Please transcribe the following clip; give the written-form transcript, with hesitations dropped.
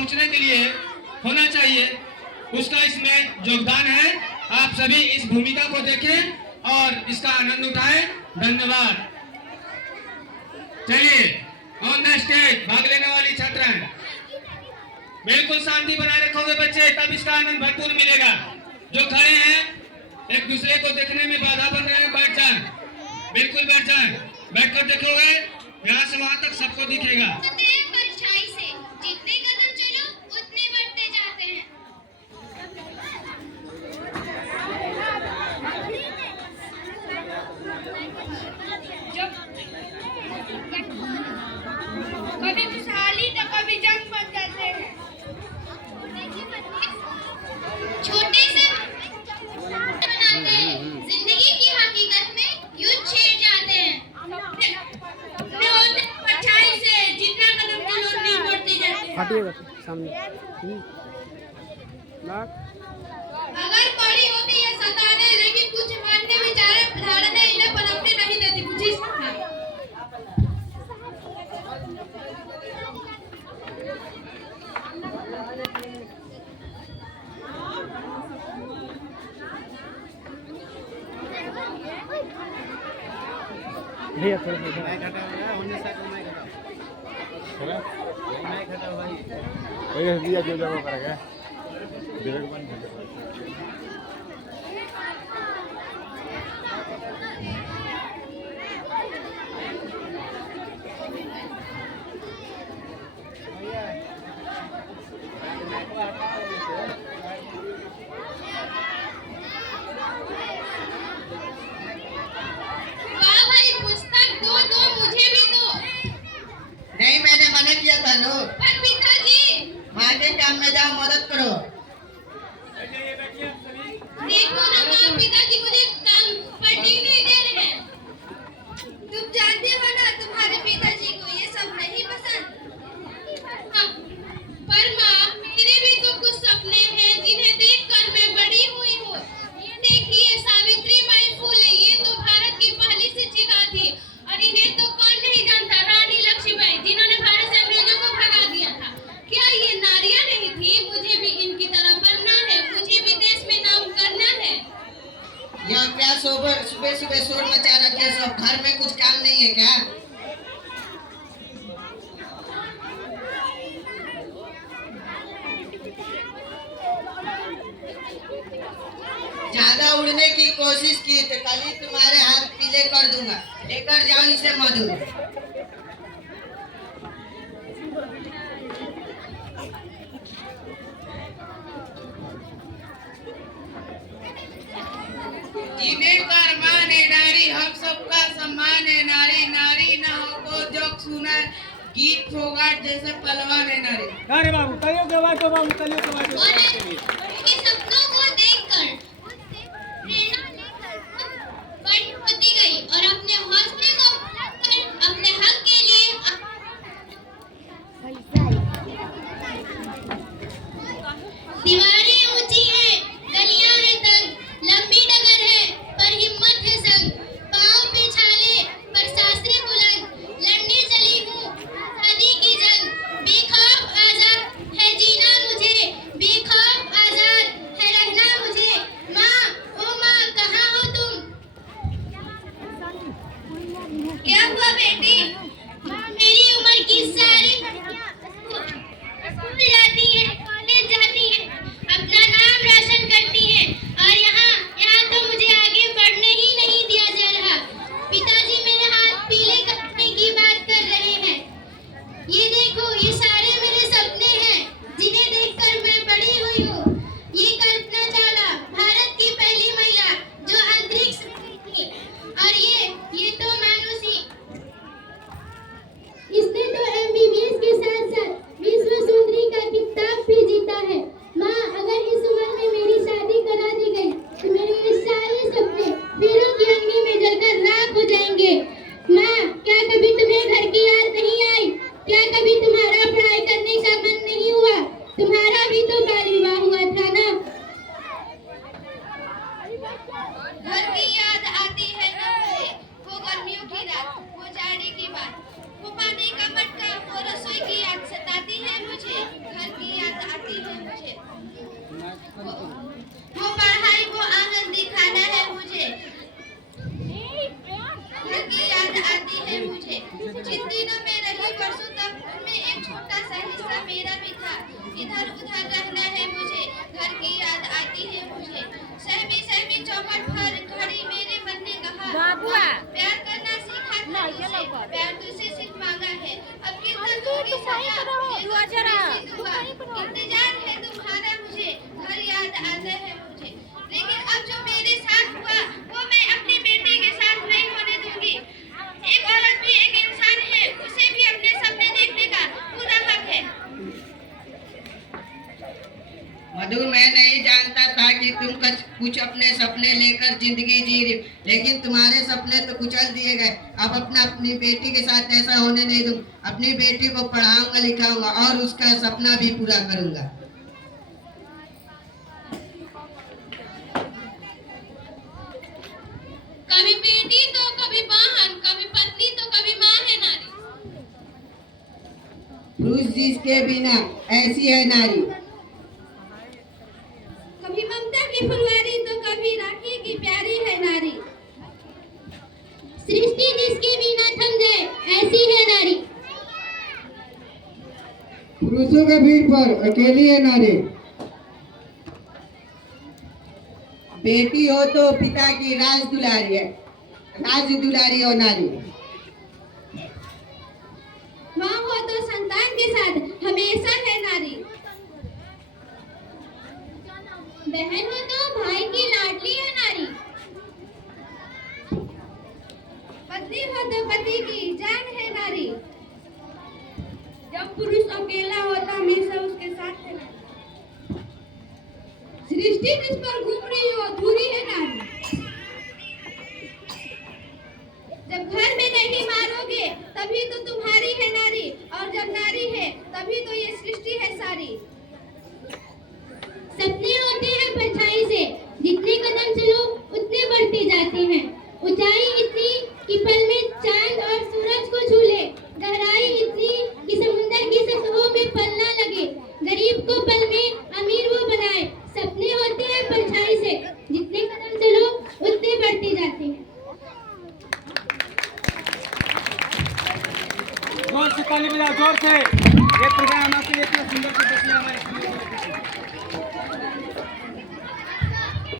पहुंचने के लिए होना चाहिए, उसका इसमें योगदान है। आप सभी इस भूमिका को देखें और इसका आनंद उठाएं। धन्यवाद। चलिए ऑन द स्टेज भाग लेने वाली छात्राएं, बिल्कुल शांति बनाए रखोगे बच्चे, तब इसका आनंद भरपूर मिलेगा। जो खड़े हैं एक दूसरे को देखने में बाधा बन रहे हैं, बैठ जाएं, बिल्कुल बैठ जाएं। बैठकर देखोगे यहाँ से वहाँ तक सबको दिखेगा। परछाई से जितने कदम चलो उतने बढ़ते जाते हैं। कभी खुशहाली तो कभी जंग बन जाते हैं। छोटे से बनाते हैं, जिंदगी की हकीकत में युद्ध छेड़ जाते हैं। परछाई से जितना कदम चलो उतने बढ़ते जाते हैं। हटिएगा सामने। अगर पड़ी होती है सताने, लेकिन कुछ मानने बेचारे धारणे इन्हें पनपने नहीं देती। बुझी भैया थोड़ा दिया जो जमा करेगा डायरेक्ट बंद कर नहीं, मैंने मना किया था नो। पर पिताजी माँ के काम में जाओ, मदद करो। देखो ना माँ, पिताजी मुझे काम पढ़ने नहीं दे रहे हैं। तुम जानते हो ना तुम्हारे पिताजी को ये सब नहीं पसंद। हाँ, पर माँ मेरे भी तो कुछ सपने हैं जिन्हें देखकर मैं बड़ी हुई हूँ। ये देखिए सावित्री बाई फुले, ये तो भारत की पहली शिक्षिका थी। और इन्हें तो कौन नहीं जानता, रानी लक्ष्मीबाई, जिन्होंने भारत से अंग्रेजों को भगा दिया था। क्या ये नारियां नहीं थी? मुझे भी इनकी तरह बनना है, मुझे भी देश में नाम करना है। यहाँ क्या सुबह सुबह शोर मचा रखे सब, घर में कुछ काम नहीं है क्या? ज्यादा उड़ने की कोशिश की तो कल ही तुम्हारे हाथ पीले कर दूंगा। लेकर जाओ इसे मधु। जिन्हें कर्मान है नारी, हम सबका सम्मान है नारी। नारी न हो को जोक सुना, गीत फोगाट जैसे पलवान है नारी। अरे बाबू कलियों के बाद बाबू कलियों के बाद और उनके सपनों को देखकर प्रेरणा लेकर बड़ी होती गई और अपने हौसले को बुलंद कर अपने हक के लिए दीवारें ऊंची हैं, गलियां हैं तंग, लंबी डगर है पर हिम्मत है संग, पांव पे छाले पर शास्त्र बुलंद, लड़ने चली हूँ आजादी की जंग, बेखौफ आजाद है जीना मुझे, बेखौफ आजाद है रहना मुझे। माँ, ओ माँ, कहाँ हो तुम? क्या हुआ बेटी? मेरी उम्र की सारी स्कूल जाती है, कॉलेज जाती है, अपना नाम रोशन करती है और यहाँ तो मुझे आगे बढ़ने ही नहीं दिया जा रहा। पिताजी मेरे हाथ पीले करने की बात कर रहे हैं। ये देखो, ये सारे मेरे सपने हैं जिन्हें देखकर मैं बड़ी हुई हूँ। ये कल्पना चावला, भारत की पहली महिला जो अंतरिक्ष में गई थी, और ये तो मानुषी, इसने तो MBBS के साथ साथ विश्व सुंदरी का खिताब भी जीता है। माँ, अगर इस उम्र में मेरी शादी करा दी गई तो मेरे ये सारे सपने वीरों की अग्नि में जलकर राख हो जाएंगे। माँ, क्या कभी तुम्हें घर की याद नहीं आई? क्या कभी तुम्हारा वो पढ़ाई, वो आंगन दिखाना है मुझे। घर की याद आती है मुझे। जिन दिनों में रही परसों तक, उनमें एक छोटा सा हिस्सा मेरा भी था। इधर उधर रहना है मुझे, घर की याद आती है मुझे। सहमी सहमी चौखट पर घड़ी मेरे मन ने कहा, प्यार करना सीखा था तुझसे, प्यार तुझसे सिर्फ मांगा है। अब कितना दूंगी सजा, दे दो थोड़ी सी दुआ। इंतजार है तुम्हारा मुझे, घर याद आता है मुझे। लेकिन अब जो मेरे साथ हुआ, वो मैं अपनी बेटी के साथ नहीं होने दूंगी। एक औरत भी एक इंसान है, उसे भी अपने सपने देखने का पूरा हक है। मधु, मैं नहीं जानता था कि तुम कुछ अपने सपने लेकर जिंदगी जी रही, लेकिन तुम्हारे सपने तो कुचल दिए गए। अब अपनी बेटी के साथ ऐसा होने नहीं दूं। अपनी बेटी को पढ़ाऊंगा, लिखाऊंगा और उसका सपना भी पूरा करूंगा। कभी बेटी तो कभी बहन, कभी पत्नी तो कभी माँ है नारी। पुरुष जिसके बिना ऐसी है नारी। कभी ममता की फुलवारी तो कभी राखी की प्यारी है नारी। सृष्टि जिसके बिना थम जाए, ऐसी है नारी। पुरुषों के भीड़ पर अकेली है नारी। बेटी हो तो पिता की राज दुलारी है, राज दुलारी हो नारी। माँ हो तो संतान के साथ हमेशा है नारी। बहन हो तो भाई की लाडली है नारी। पत्नी हो तो पति की जान है नारी। जब पुरुष अकेला होता, हमेशा उसके साथ है नारी। सृष्टि जिस पर घूम रही हो, अधूरी है नारी। जब घर में नहीं मारोगे, तभी तो तुम्हारी है नारी, और जब नारी है, तभी तो ये सृष्टि है सारी। सपने होते हैं परछाई से, जितने कदम चलो उतने बढ़ते जाते हैं। ऊंचाई इतनी कि पल में चांद और सूरज को छू ले, गहराई इतनी कि समुंदर की सतहों में पल ना लगे। गरीब को पल में अमीर वो बनाए। सपने होते हैं परछाई से, जितने कदम चलो उतने बढ़ते जाते हैं। जोर से ताली बजाओ, जोर से। ये प्रोग्राम आपके लिए इतना सुंदर से देखिए हमारे